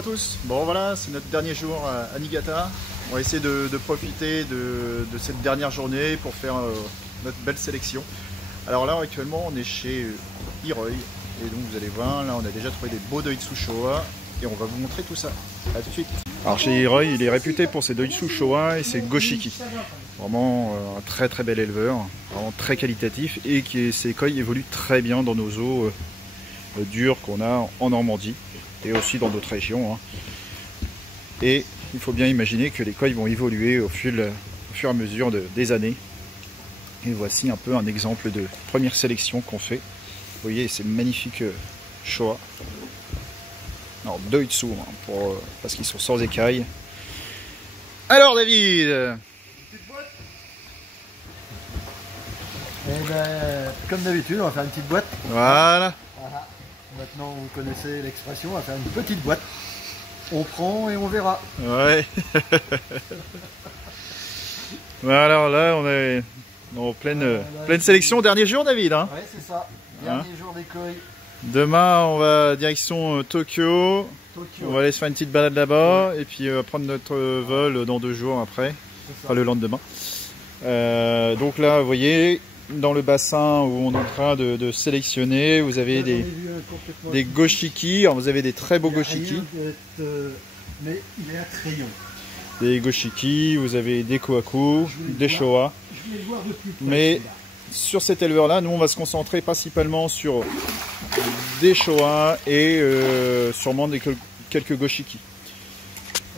à tous. Bon voilà, c'est notre dernier jour à Niigata. On va essayer de profiter de cette dernière journée pour faire notre belle sélection. Alors là actuellement on est chez Hiroi et donc vous allez voir, là on a déjà trouvé des beaux Doitsu Showa et on va vous montrer tout ça. A tout de suite. Alors chez Hiroi, il est réputé pour ses Doitsu Showa et ses Goshiki. Vraiment un très bel éleveur, vraiment très qualitatif et ses koi évoluent très bien dans nos eaux dures qu'on a en Normandie et aussi dans d'autres régions. Et il faut bien imaginer que les koi vont évoluer au fur et à mesure des années. Et voici un peu un exemple de première sélection qu'on fait. Vous voyez ces magnifiques Showa. Alors Doitsu, parce qu'ils sont sans écailles. Alors David, comme d'habitude, on va faire une petite boîte. Voilà. Maintenant, vous connaissez l'expression, on va faire une petite boîte. On prend et on verra. Ouais. Alors là, on est en pleine sélection. Dernier jour, David. Hein, ouais, c'est ça. Dernier jour des koi. Demain, on va direction Tokyo. On va aller se faire une petite balade là-bas. Ouais. Et puis prendre notre vol dans 2 jours après. Enfin, le lendemain. Donc là, vous voyez, dans le bassin où on est en train de sélectionner, vous avez des goshiki. Alors vous avez des très beaux goshiki. Mais il est à crayon. Des goshiki, vous avez des kohaku, des showa. Mais sur cet éleveur là, nous on va se concentrer principalement sur des showa et sûrement quelques goshiki.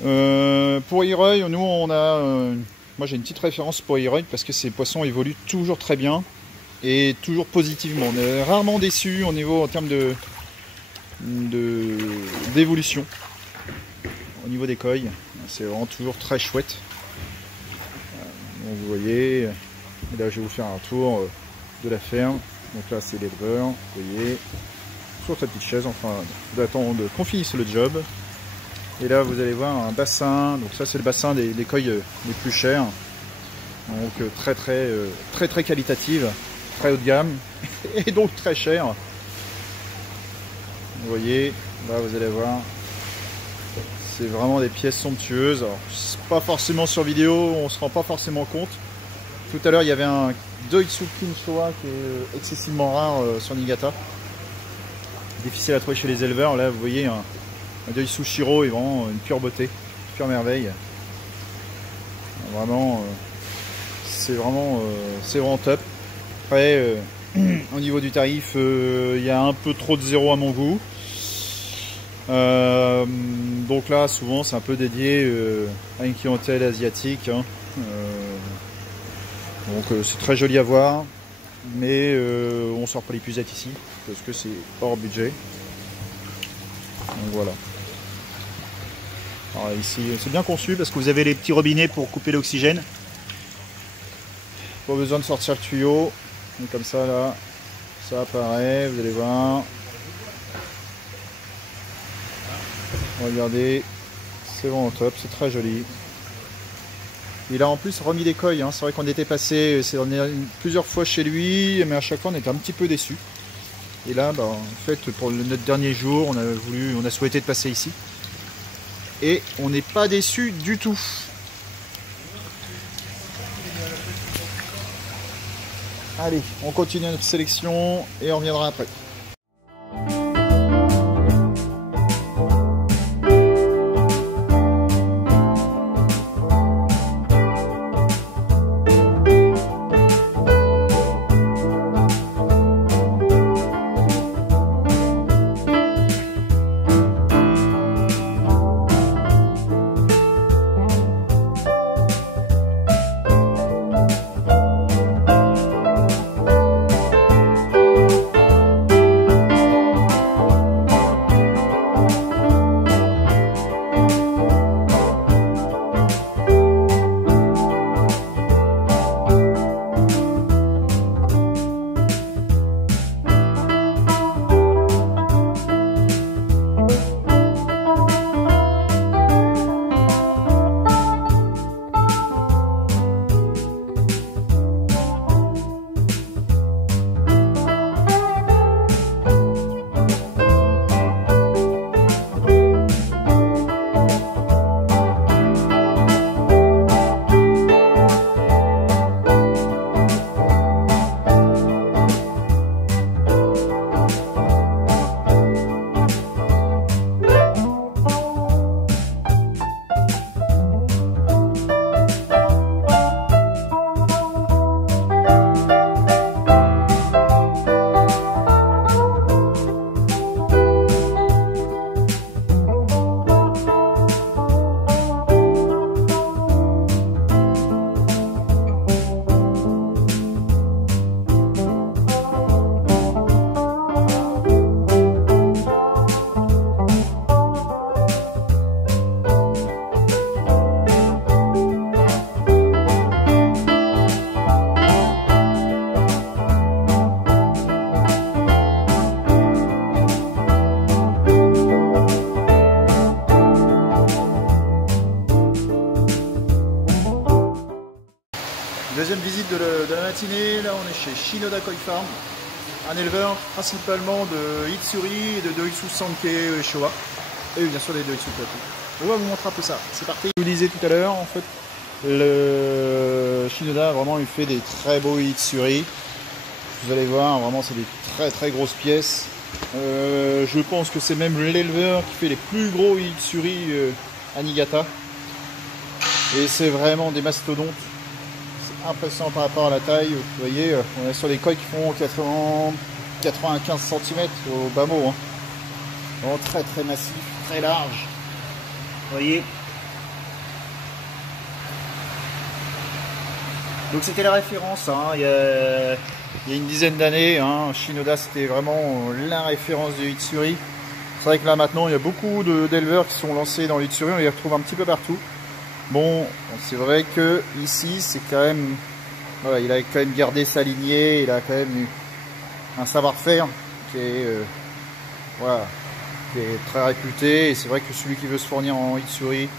Pour Hiroi, nous on a moi j'ai une petite référence pour Hiroi parce que ces poissons évoluent toujours très bien et toujours positivement. On est rarement déçu en termes d'évolution au niveau des koi. C'est vraiment toujours très chouette. Donc vous voyez, là je vais vous faire un tour de la ferme. Donc là c'est l'éleveur, vous voyez, sur sa petite chaise, enfin d'attendre qu'on finisse le job. Et là vous allez voir un bassin, donc ça c'est le bassin des koi les plus chers. Donc très qualitative, très haut de gamme et donc très cher. Vous voyez, là vous allez voir, c'est vraiment des pièces somptueuses. Alors, pas forcément sur vidéo, on se rend pas forcément compte. Tout à l'heure il y avait un Doitsu Kin Showa qui est excessivement rare sur Niigata. Difficile à trouver chez les éleveurs. Là vous voyez un Doitsu Shiro est vraiment une pure beauté, une pure merveille. Vraiment, c'est vraiment top. Après, au niveau du tarif, il y a un peu trop de zéro à mon goût. Donc là, souvent, c'est un peu dédié à une clientèle asiatique. Hein. Donc c'est très joli à voir, mais on sort pas les pucettes ici parce que c'est hors budget. Donc voilà. Alors ici c'est bien conçu parce que vous avez les petits robinets pour couper l'oxygène. Pas besoin de sortir le tuyau. Donc comme ça là, ça apparaît, vous allez voir. Regardez, c'est vraiment top, c'est très joli. Il a en plus remis des koi, hein. C'est vrai qu'on était passé plusieurs fois chez lui, mais à chaque fois on était un petit peu déçus. Et là, en fait, pour notre dernier jour, on a souhaité de passer ici. Et on n'est pas déçu du tout. Allez, on continue notre sélection et on reviendra après. deuxième visite de la matinée. Là, on est chez Shinoda Koi Farm, un éleveur principalement de Itsuri et de Doitsu Sankei Showa. Et bien sûr, des Doitsu Plateau. On va vous montrer un peu ça. C'est parti. Je vous disais tout à l'heure, en fait, le Shinoda, vraiment, il fait des très beaux Itsuri. Vous allez voir, vraiment, c'est des très grosses pièces. Je pense que c'est même l'éleveur qui fait les plus gros Itsuri à Niigata. Et c'est vraiment des mastodontes. C'est impressionnant par rapport à la taille. Vous voyez, on est sur des koi qui font 95 cm au bas mot. Hein. Vraiment très massif, très large. Vous voyez. Donc c'était la référence. Hein. Il y a une dizaine d'années, hein, Shinoda c'était vraiment la référence du Itsuri. C'est vrai que là maintenant il y a beaucoup d'éleveurs qui sont lancés dans l'Itsuri, on les retrouve un petit peu partout. Bon, c'est vrai que ici c'est quand même, voilà, il a quand même gardé sa lignée, il a quand même eu un savoir-faire qui est, voilà, qui est très réputé. Et c'est vrai que celui qui veut se fournir en Itsuri,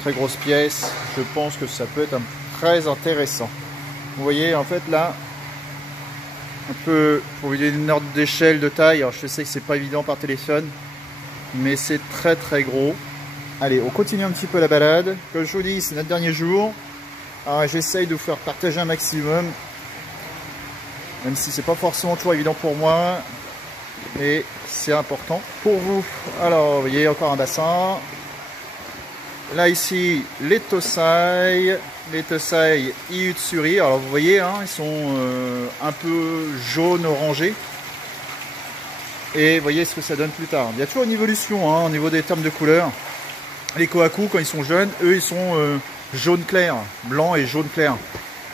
très grosse pièce, je pense que ça peut être très intéressant. Vous voyez en fait là, un peu pour vous donner une ordre d'échelle de taille. Alors je sais que c'est pas évident par téléphone, mais c'est très gros. Allez, on continue un petit peu la balade. Comme je vous dis, c'est notre dernier jour. Alors j'essaye de vous faire partager un maximum, même si c'est pas forcément toujours évident pour moi, mais c'est important pour vous. Alors vous voyez encore un bassin. Là ici les Tosai Itsuri. Alors vous voyez, hein, ils sont un peu jaune orangé. Et vous voyez ce que ça donne plus tard. Il y a toujours une évolution hein, au niveau des termes de couleur. Les Kohaku, quand ils sont jeunes, eux ils sont jaune clair, blanc et jaune clair.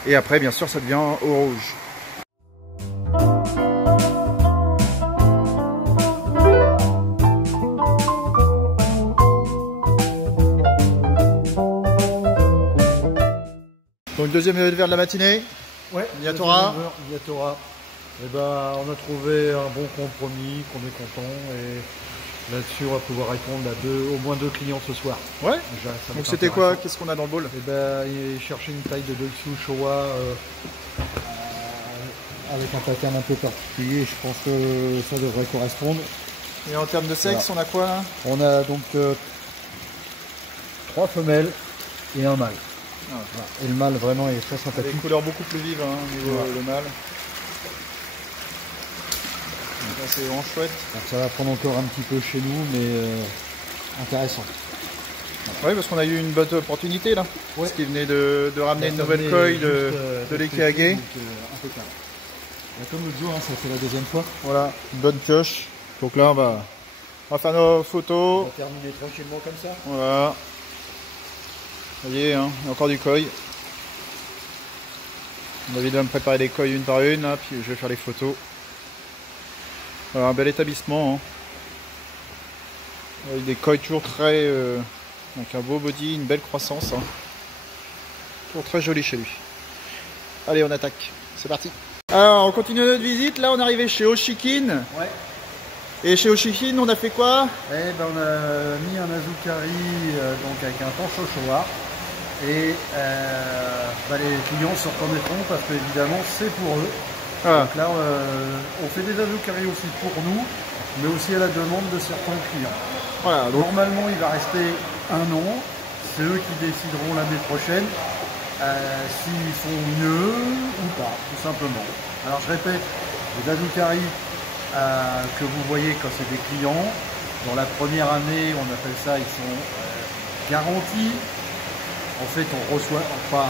Et après bien sûr ça devient au rouge. Donc deuxième éleveur de la matinée. Ouais, Niatora. Et ben, on a trouvé un bon compromis, qu'on est content, et là-dessus on va pouvoir répondre à au moins deux clients ce soir. Ouais. Déjà, donc c'était quoi? Qu'est-ce qu'on a dans le bol? Et ben, il cherchait une taille de Doitsu Showa avec un pattern un peu particulier. Je pense que ça devrait correspondre. Et en termes de sexe, voilà. On a quoi là? On a donc 3 femelles et un mâle. Ah, voilà. Et le mâle vraiment est très sympathique. Des couleurs beaucoup plus vives hein, au niveau le mâle. C'est vraiment chouette. Donc ça va prendre encore un petit peu chez nous, mais intéressant. Voilà. Oui, parce qu'on a eu une bonne opportunité là. Ouais. Parce qu'il venait de ramener une nouvelle koi de l'Ekeage. Comme l'autre jour, hein, ça fait la deuxième fois. Voilà, une bonne pioche. Donc là, on va faire nos photos. On va terminer tranquillement comme ça. Voilà. Vous voyez, hein, il y a encore du koi. David va me préparer les koi une par une, là, puis je vais faire les photos. Voilà, un bel établissement. Hein. Avec des koi toujours très... donc un beau body, une belle croissance. Hein. Toujours très joli chez lui. Allez, on attaque. C'est parti. Alors, on continue notre visite. Là, on est arrivé chez Oshikin. Ouais. Et chez Oshikin, on a fait quoi? Eh ben, on a mis un Azukari donc avec un Tansho Showa. Et les clients se reconnaîtront parce que évidemment c'est pour eux. Ah. Donc là on fait des Azukari aussi pour nous, mais aussi à la demande de certains clients. Voilà, donc... Normalement il va rester un an, c'est eux qui décideront l'année prochaine s'ils font mieux ou pas, tout simplement. Alors je répète, les Azukari que vous voyez quand c'est des clients, dans la première année on appelle ça, ils sont garantis. En fait, on reçoit, enfin,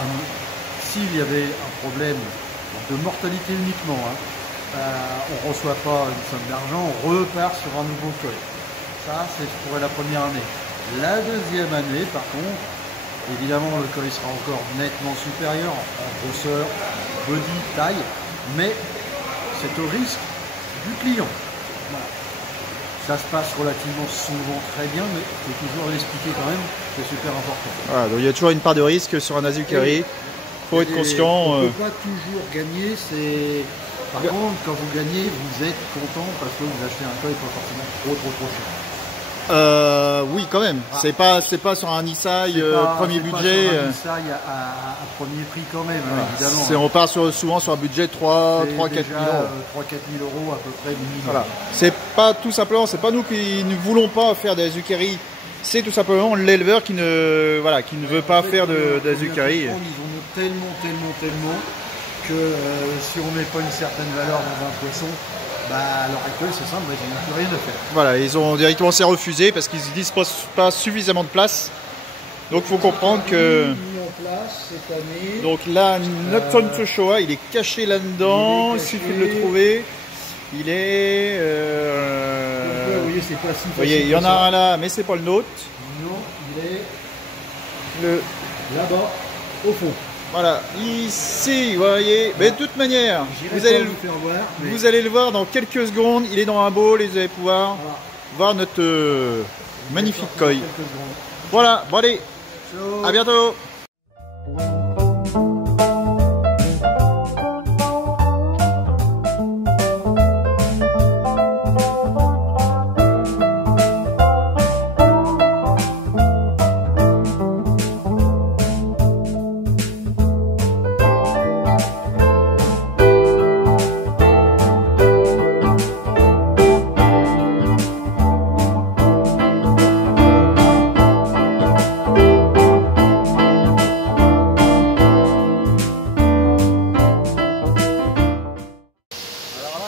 s'il y avait un problème de mortalité uniquement, hein, on ne reçoit pas une somme d'argent, on repart sur un nouveau koi. Ça, c'est pour la première année. La deuxième année, par contre, évidemment, le koi sera encore nettement supérieur en grosseur, body, taille, mais c'est au risque du client. Voilà. Ça se passe relativement souvent très bien, mais il faut toujours l'expliquer quand même, c'est super important. Voilà, donc il y a toujours une part de risque sur un Azukari. Il faut être conscient. On ne peut pas toujours gagner, par contre, quand vous gagnez, vous êtes content parce que vous achetez un koi pas forcément trop cher. Oui, quand même. Ah. C'est pas sur un Isai premier budget. Pas sur un Isai à premier prix quand même, voilà. Évidemment. On part souvent sur un budget de 3-4 000 euros. 3-4 000 euros à peu près minimum. Voilà. C'est pas tout simplement, c'est pas nous qui ne voulons pas faire des Azukari. C'est tout simplement l'éleveur qui ne veut pas faire d'Azukari. Ils ont tellement que si on met pas une certaine valeur dans un poisson, bah, à l'heure actuelle, c'est simple, ils n'ont plus rien à faire. Voilà, ils ont directement s'est refusé parce qu'ils ne disposent pas suffisamment de place. Donc il faut comprendre que. Mis en place cette année. Donc là, Nocturne Showa, il est caché là-dedans. Il suffit de le trouver. Il est. Vous voyez, c'est pas si facile. Vous voyez, il y en a un là, mais c'est pas le nôtre. Non, il est là-bas, au fond. Voilà, ici, vous voyez, mais de toute manière, vous allez le voir dans quelques secondes, il est dans un bowl et vous allez pouvoir voir notre magnifique koi. Voilà, bon allez, à bientôt.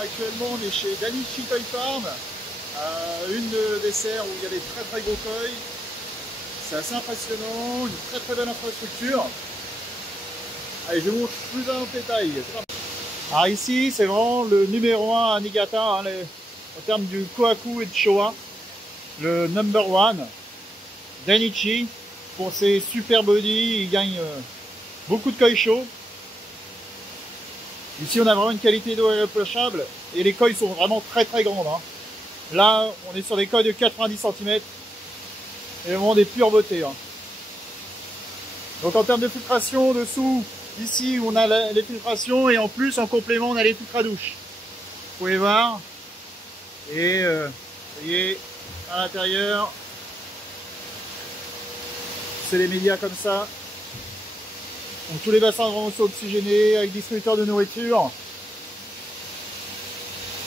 Actuellement, on est chez Danichi Koi Farm, une des serres où il y a des très gros koi. C'est assez impressionnant, une très belle infrastructure. Allez, je vous montre plus en détail. Alors ici, c'est vraiment le numéro 1 à Niigata, hein, en termes du Kohaku et de Showa. Le number 1, Danichi, pour ses super body, il gagne beaucoup de koi show. Ici, on a vraiment une qualité d'eau irréprochable et les koi sont vraiment très grandes. Hein. Là, on est sur des koi de 90 cm et vraiment des pures beautés. Hein. Donc en termes de filtration dessous, ici on a les filtrations et en plus en complément on a les filtres à douche. Vous pouvez voir. Et vous voyez à l'intérieur, c'est les médias comme ça. Donc tous les bassins vraiment sont oxygénés avec distributeur de nourriture.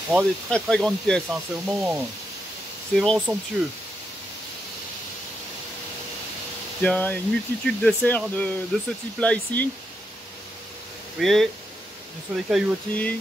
Oh, des très grandes pièces, hein. C'est vraiment somptueux. Il y a une multitude de serres de ce type là ici. Vous voyez, on est sur des cailloutis.